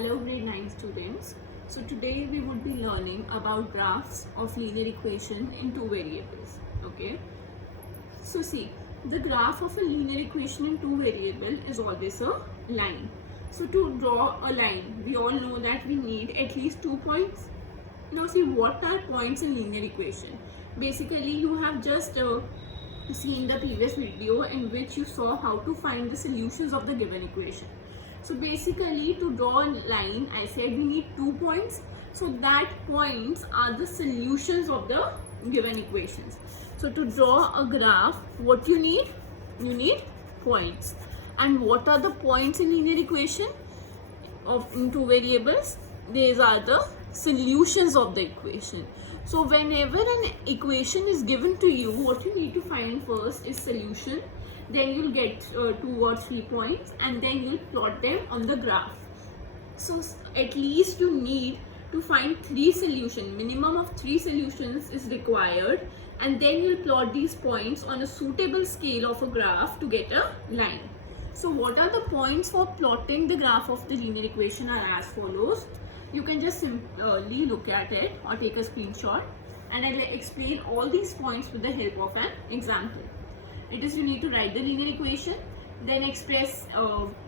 Hello grade 9 students. So today we would be learning about graphs of linear equation in two variables. Okay. So see, the graph of a linear equation in two variable is always a line. So to draw a line, we all know that we need at least 2 points. Now see, what are points in linear equation? Basically you have just seen the previous video in which you saw how to find the solutions of the given equation. So basically to draw a line, I said we need 2 points. So that points are the solutions of the given equations. So to draw a graph, what you need? You need points. And what are the points in linear equation in two variables? These are the solutions of the equation. So whenever an equation is given to you, what you need to find first is solution. Then you'll get 2 or 3 points and then you'll plot them on the graph. So at least you need to find 3 solutions. Minimum of 3 solutions is required, and then you'll plot these points on a suitable scale of a graph to get a line. So what are the points for plotting the graph of the linear equation are as follows. You can just simply look at it or take a screenshot, and I'll explain all these points with the help of an example. It is, you need to write the linear equation, then express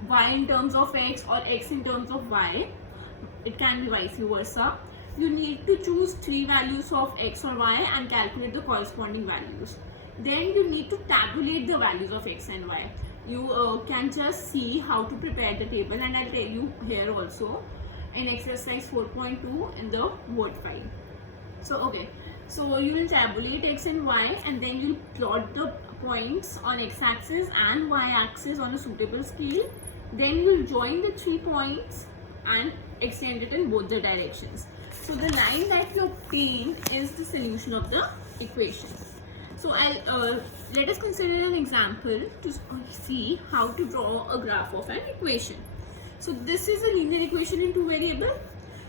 y in terms of x or x in terms of y. It can be vice versa. You need to choose 3 values of x or y and calculate the corresponding values. Then you need to tabulate the values of x and y. You can just see how to prepare the table, and I'll tell you here also in exercise 4.2 in the word file. So okay, so you will tabulate x and y, and then you'll plot the points on x-axis and y-axis on a suitable scale. Then you'll join the 3 points and extend it in both the directions. So the line that you obtain is the solution of the equation. So let us consider an example to see how to draw a graph of an equation. So this is a linear equation in two variable.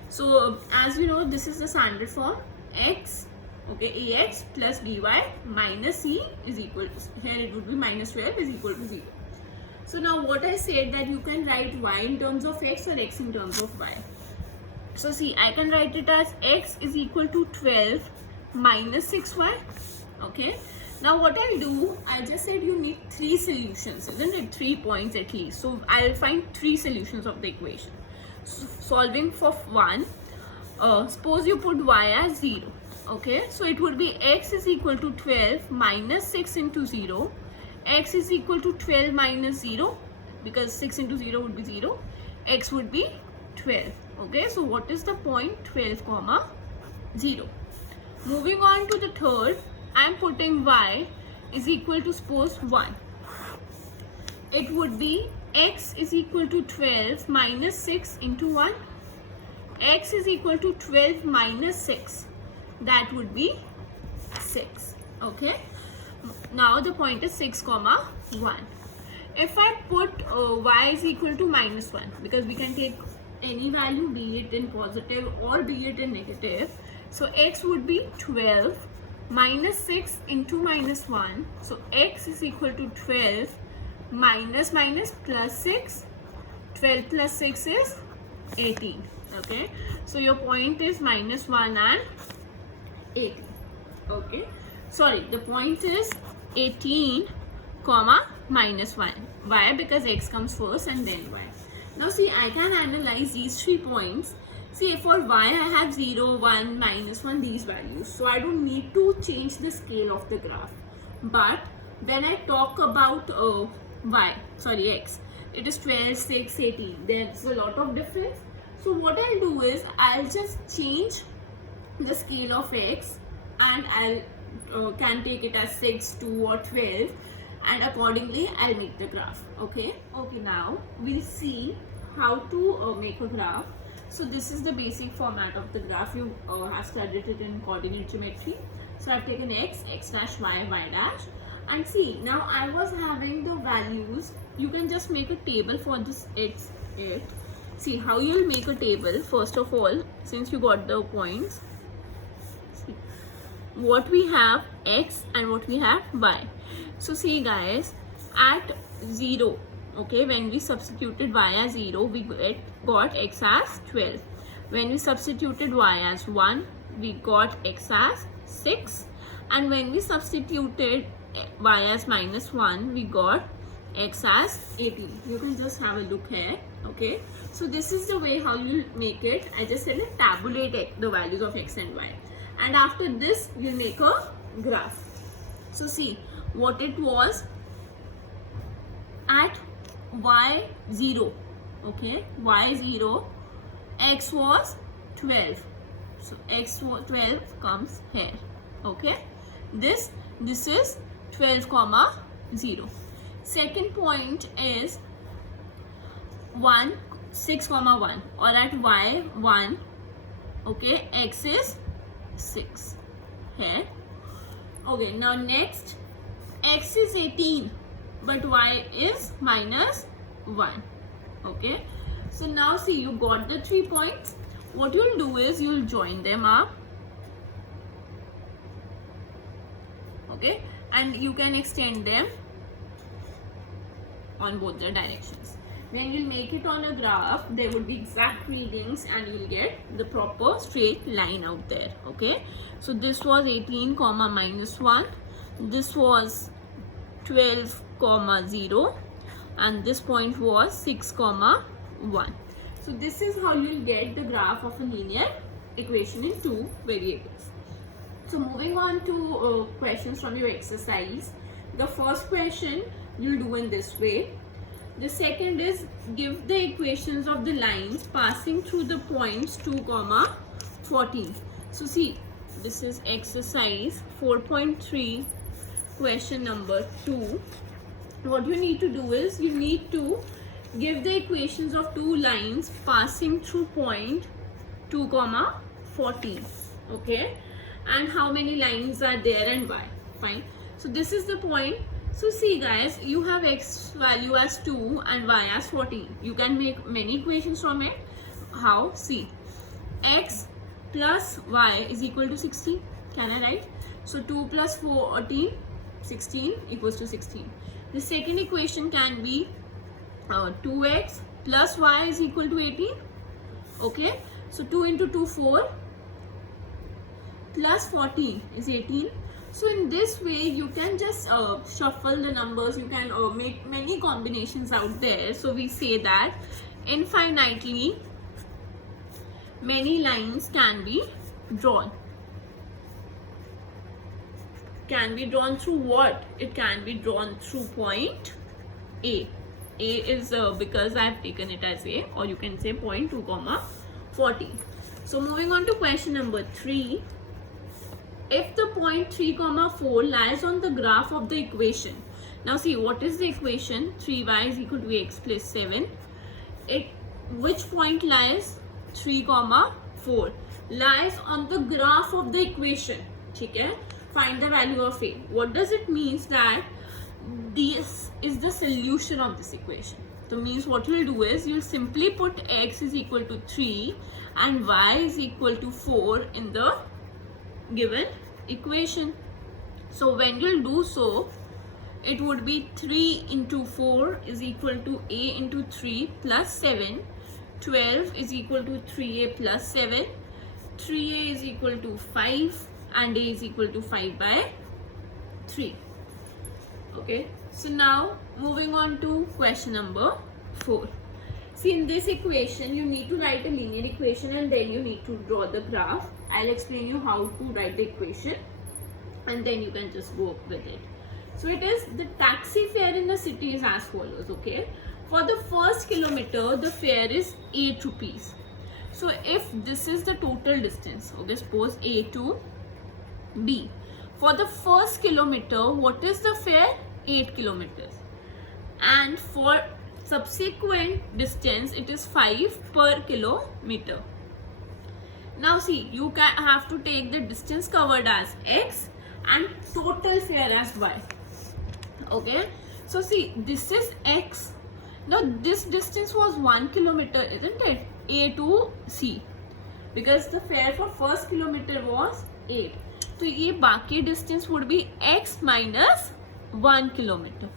So as we know, this is the standard form. X, okay, ax plus dy minus c is equal to, here it would be minus 12 is equal to 0. So now what I said, that you can write y in terms of x or x in terms of y. So see, I can write it as x is equal to 12 minus 6y. Okay. Now what I'll do, I just said you need 3 solutions, isn't it? 3 points at least. So I'll find 3 solutions of the equation. So solving for 1, suppose you put y as 0. Okay, so it would be x is equal to 12 minus 6 into 0. X is equal to 12 minus 0, because 6 into 0 would be 0. X would be 12. Okay, so what is the point? 12 comma 0. Moving on to the third, I am putting y is equal to, suppose, 1. It would be x is equal to 12 minus 6 into 1. X is equal to 12 minus 6. That would be 6. Okay. Now the point is 6 comma 1. If I put y is equal to minus 1, because we can take any value, be it in positive or be it in negative. So x would be 12 minus 6 into minus 1. So x is equal to 12 minus plus 6. 12 plus 6 is 18. Okay. So your point is minus 1 and 18. Okay. Sorry, the point is 18 comma minus 1. Why? Because x comes first and then y. Now see, I can analyze these 3 points. See, for y I have 0, 1, minus 1, these values. So I don't need to change the scale of the graph. But when I talk about x, it is 12, 6, 18. There's a lot of difference. So what I'll do is, I'll just change the scale of x, and I'll can take it as 6, 2 or 12, and accordingly I'll make the graph. Okay, now we'll see how to make a graph. So this is the basic format of the graph. You have studied it in coordinate geometry. So I've taken x, x dash, y, y dash, and see, now I was having the values. You can just make a table for this See how you'll make a table. First of all, since you got the points, see what we have x and what we have y. So see guys, at 0 Okay, when we substituted y as 0, we got x as 12. When we substituted y as 1, we got x as 6. And when we substituted y as -1, we got x as 18. You can just have a look here. Okay, so this is the way how you make it. I just said it, tabulate the values of x and y, and after this you make a graph. So see what it was at y0. Okay, y0, x was 12, so x 12 comes here. Okay, this is 12 comma 0. Second point is 6 comma 1, or at y1. Okay, x is 6 here. Okay, now next, x is 18 but y is -1. Okay, so now see, you got the 3 points. What you'll do is you'll join them up. Okay, and you can extend them on both the directions. When you make it on a graph, there would be exact readings and you'll get the proper straight line out there. Okay, so this was 18 comma -1, this was 12 comma 0, and this point was 6 comma 1. So this is how you'll get the graph of a linear equation in 2 variables. So moving on to questions from your exercise. The first question you'll do in this way. The second is, give the equations of the lines passing through the points 2 comma 14. So see, this is exercise 4.3, question number 2. What you need to do is, you need to give the equations of two lines passing through point 2 comma 14. Okay, and how many lines are there and why. Fine, so this is the point. So see guys, you have x value as 2 and y as 14. You can make many equations from it. How? See, x plus y is equal to 16. Can I write? So 2 plus 14, 16 equals to 16. The second equation can be 2x plus y is equal to 18. Okay, so 2 into 2, 4, plus 14 is 18. So in this way you can just shuffle the numbers. You can make many combinations out there. So we say that infinitely many lines can be drawn. Can be drawn through what? It can be drawn through point A. A is because I have taken it as A, or you can say point 2 comma 14. So moving on to question number 3. If the point 3 comma 4 lies on the graph of the equation. Now see, what is the equation? 3y is equal to x plus 7. Which point lies? 3 comma 4 lies on the graph of the equation. Okay? Find the value of a. What does it means? That this is the solution of this equation. So means what you'll do is, you'll simply put x is equal to 3 and y is equal to 4 in the given equation. So when you'll do so, it would be 3 into 4 is equal to a into 3 plus 7. 12 is equal to 3a plus 7. 3a is equal to 5 and a is equal to 5 by 3. Okay, so now moving on to question number 4. See, in this equation you need to write a linear equation and then you need to draw the graph. I'll explain you how to write the equation and then you can just go with it. So it is, the taxi fare in the city is as follows. Okay, for the first kilometer the fare is 8 rupees. So if this is the total distance, okay, suppose A to B. For the first kilometer, what is the fare? 8 kilometers. And for subsequent distance, it is 5 per kilometer. Now see, you can have to take the distance covered as x and total fare as y. Okay, so see, this is x. Now this distance was 1 kilometer, isn't it? A to C, because the fare for first kilometer was 8. So ये बाकी distance would be x minus 1 kilometer.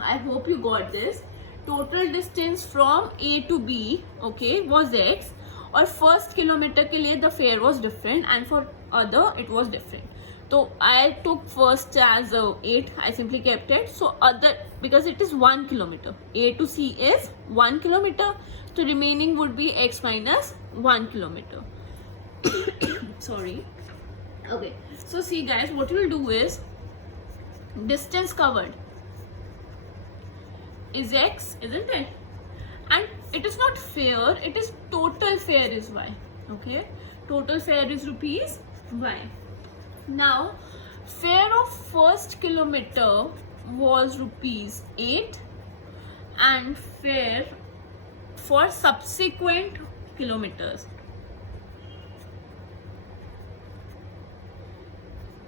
I hope you got this. total distance from A to B, okay, was X, और first kilometer के लिए the fare was different and for other it was different. So I took first as 8, I simply kept it. So other, because it is 1 kilometer, A to C is 1 kilometer, so remaining would be X minus 1 kilometer. Sorry. Okay, so see guys, what you will do is distance covered is X, isn't it? And it is not fare, it is total fare is Y. Okay, total fare is rupees Y. Now fare of first kilometer was rupees 8 and fare for subsequent kilometers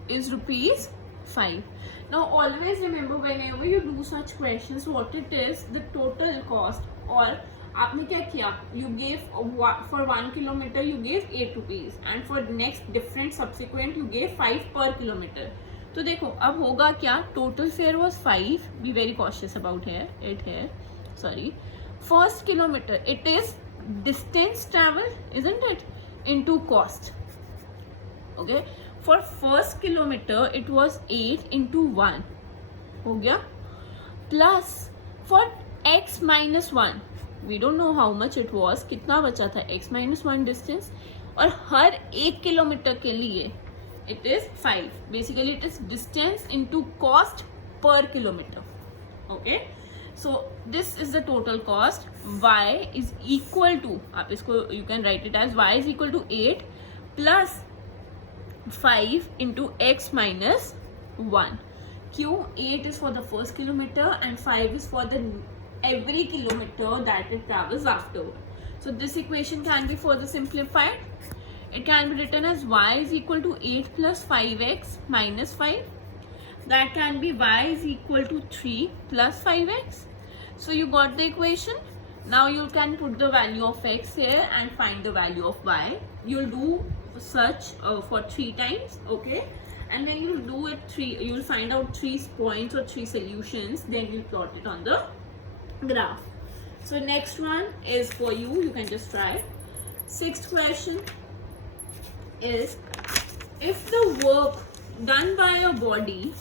is rupees 5. Now always remember, whenever you do such questions, what it is, the total cost, और आपने क्या किया, you gave for 1 kilometer you gave 8 rupees and for next different subsequent you gave 5 per kilometer. तो देखो अब होगा क्या, total fare was 5, be very cautious about here, sorry, first kilometer, it is distance travel, isn't it, into cost. Okay, for first kilometer it was 8 into 1 हो गया, plus for x minus 1, we don't know how much it was, कितना बचा था, x minus 1 distance, और हर 1 kilometre के लिए it is 5. Basically it is distance into cost per kilometer. Okay, so this is the total cost. Y is equal to, आप इसको you can write it as y is equal to 8 plus 5 into x minus 1. Q, 8 is for the first kilometer and 5 is for the every kilometer that it travels afterward. So this equation can be further simplified. It can be written as y is equal to 8 plus 5x minus 5. That can be y is equal to 3 plus 5x. So you got the equation. Now you can put the value of x here and find the value of y. You'll do such for 3 times, okay, and then you'll do it you'll find out 3 points or 3 solutions, then you plot it on the graph. So next one is for you, you can just try. 6th question is, if the work done by a body,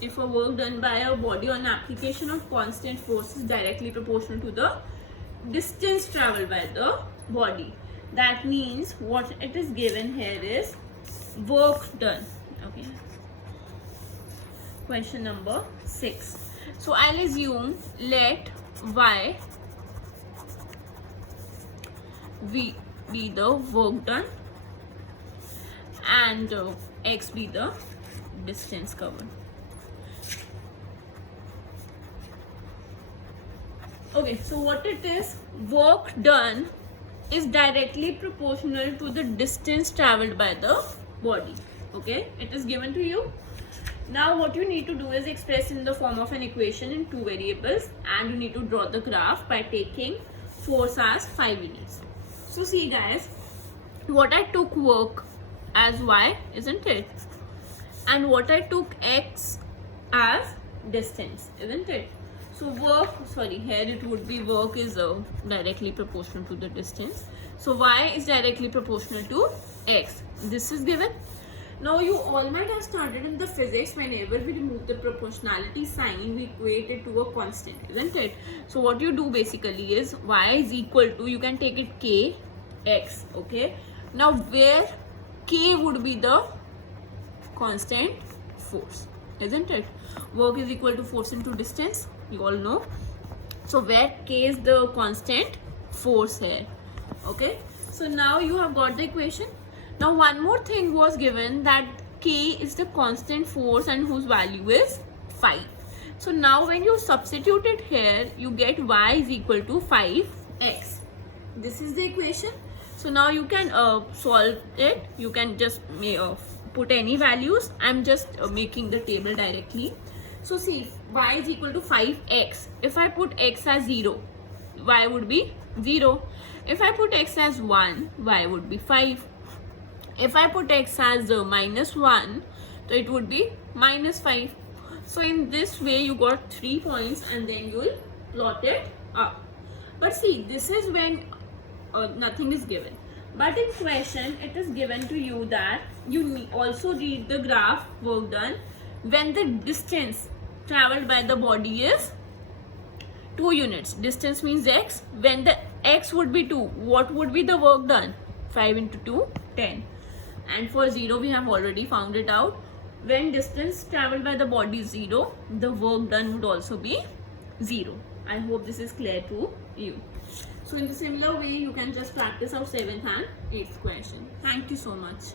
if a work done by a body on application of constant force is directly proportional to the distance traveled by the body, that means what it is given here is work done. Okay, question number 6. So I'll assume let y be the work done and x be the distance covered. Okay, so what it is, work done is directly proportional to the distance traveled by the body. Okay, it is given to you. Now what you need to do is express in the form of an equation in 2 variables, and you need to draw the graph by taking force as 5 units. So see guys, what I took work as y, isn't it, and what I took x as distance, isn't it? So work, sorry, here it would be work is directly proportional to the distance. So y is directly proportional to x. This is given. Now you all might have started in the physics, whenever we remove the proportionality sign, we equate it to a constant, isn't it? So what you do basically is y is equal to, you can take it k x, okay? Now where k would be the constant force, isn't it? Work is equal to force into distance, you all know. So where k is the constant force here, okay? So now you have got the equation. Now one more thing was given, that k is the constant force and whose value is 5. So now when you substitute it here, you get y is equal to 5x. This is the equation. So now you can solve it. You can just put any values. I'm just making the table directly. So see, y is equal to 5x. If I put x as 0, y would be 0. If I put x as 1, y would be 5. If I put x as minus 1, so it would be minus 5. So in this way you got 3 points, and then you will plot it up. But see, this is when nothing is given. But in question, it is given to you that you also read the graph work done when the distance traveled by the body is 2 units. Distance means x. When the x would be 2, what would be the work done? 5 into 2, 10. And for 0, we have already found it out. When distance traveled by the body is 0, the work done would also be 0. I hope this is clear to you. So in the similar way, you can just practice our 7th and 8th question. Thank you so much.